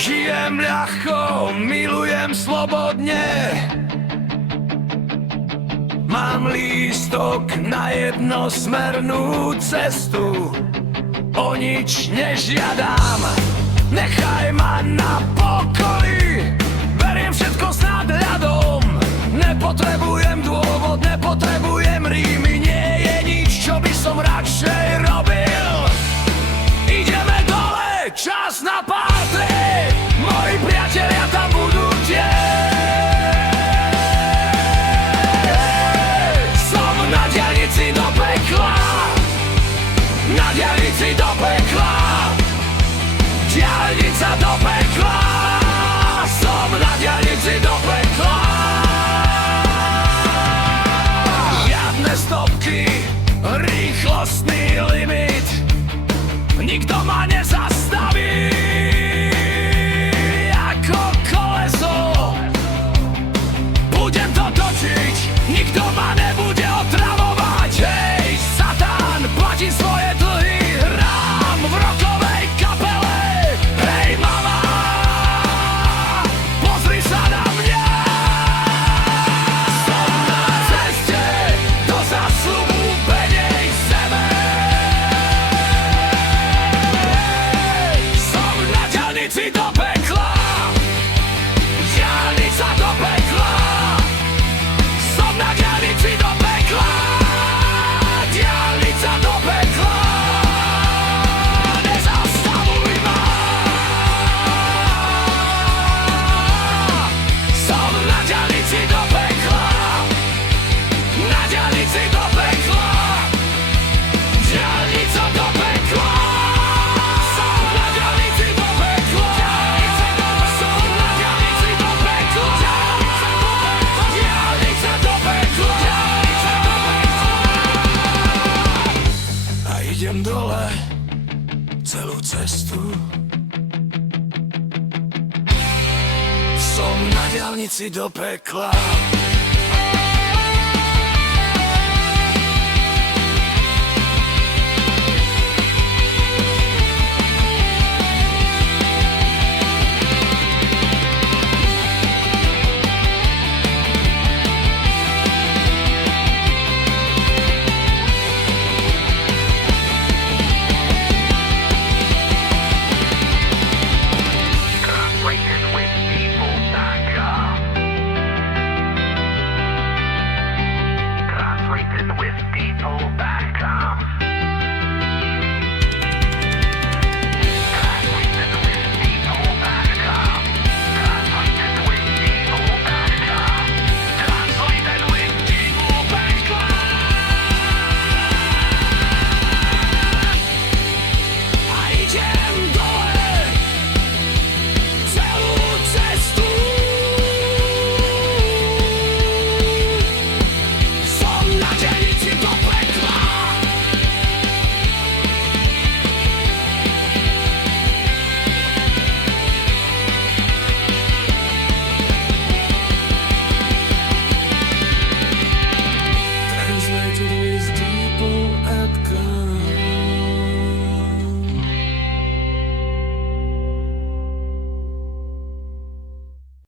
Žijem ľahko, milujem slobodne. Mám lístok na jednosmernú cestu. O nič nežiadam, nechaj ma na pokoji. Beriem všetko s nadhľadom. Nepotrebujem dôvod, nepotrebujem rímy. Nie je nič, čo by som radšej robil. Ideme dole, čas na party. Moji priatelia tam budú tiež. Som na diaľnici do pekla. Na diaľnici do pekla. Diaľnica do pekla. Som na diaľnici do pekla. Žiadne stopky, rýchlostný limit. Nikto ma nezastaví. Ako koleso budem to točiť. Nikto ma nebude otravovať. Hej, Satan, platí svoje dlhy. Hrám v rockovej kapele. Hej, mama, pozri sa na mňa. Som na ceste do zasľúbenej zeme. Som na diaľnici do pekla. Diaľnica do pekla. Som na diaľnici do pekla. Diaľnica do pekla. Nezastavuj ma. Som na diaľnici do pekla. Na diaľnici do pekla. Diaľnica do pekla. Som na diaľnici do pekla. Som na diaľnici do pekla. Diaľnica do pekla. A idem dole celú cestu. Som na diaľnici do pekla.